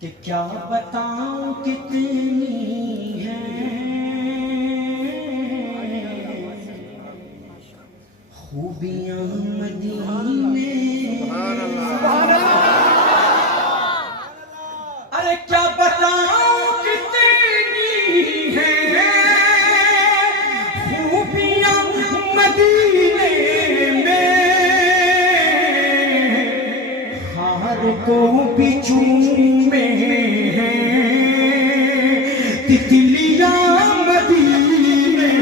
कि क्या बताऊं कितनी है खूबियां मदीने। अरे क्या बताऊं कितनी है खूबियां मदीने में, हार को भी चूमे हैं तितलियां मदीने में।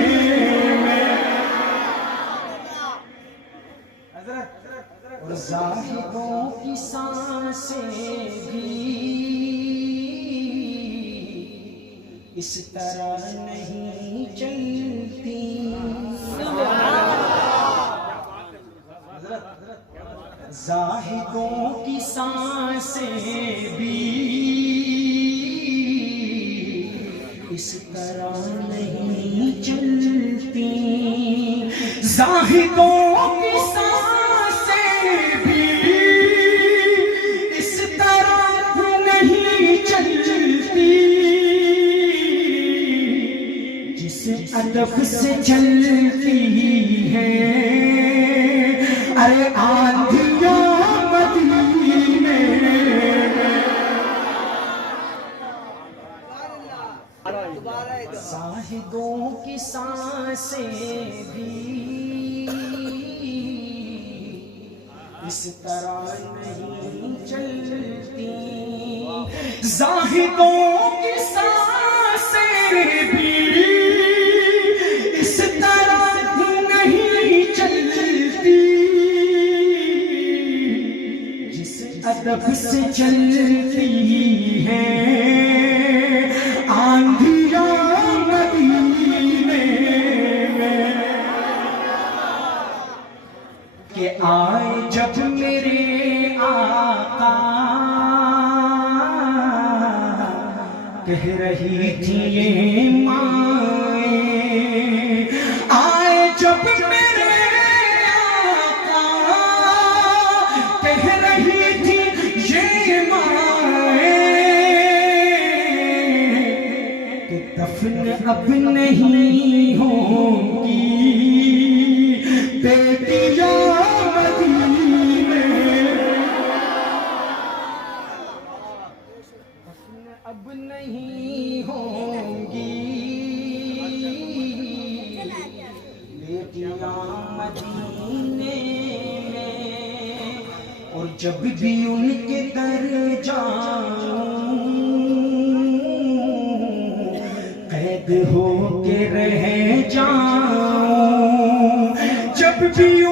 और ज़ाहिदों की सांसें भी इस तरह नहीं चलती। ज़ाहिदों की सांसें भी इस तरह नहीं चलती। ज़ाहिदों की सांसें भी इस तरह नहीं चलती। जिस अदब से चलती है अरे आंधियां मदीने में। ज़ाहिदों की सांसें भी इस तरह नहीं चलती। ज़ाहिदों की सांसें भी इस तरह नहीं चलती। जिस अदब से चलती है आंधियां मदीने में। कि आए जब मेरे आका कह रही थी ये माएं। आए जब मेरे आका कह रही थी ये माएं कि दफन अब नहीं होगी बेटियां मदीने। दफन अब नहीं होंगी बेटियां मदीने में। और जब भी उनके दर जाऊं कैद हो के रह जाऊं। जब भी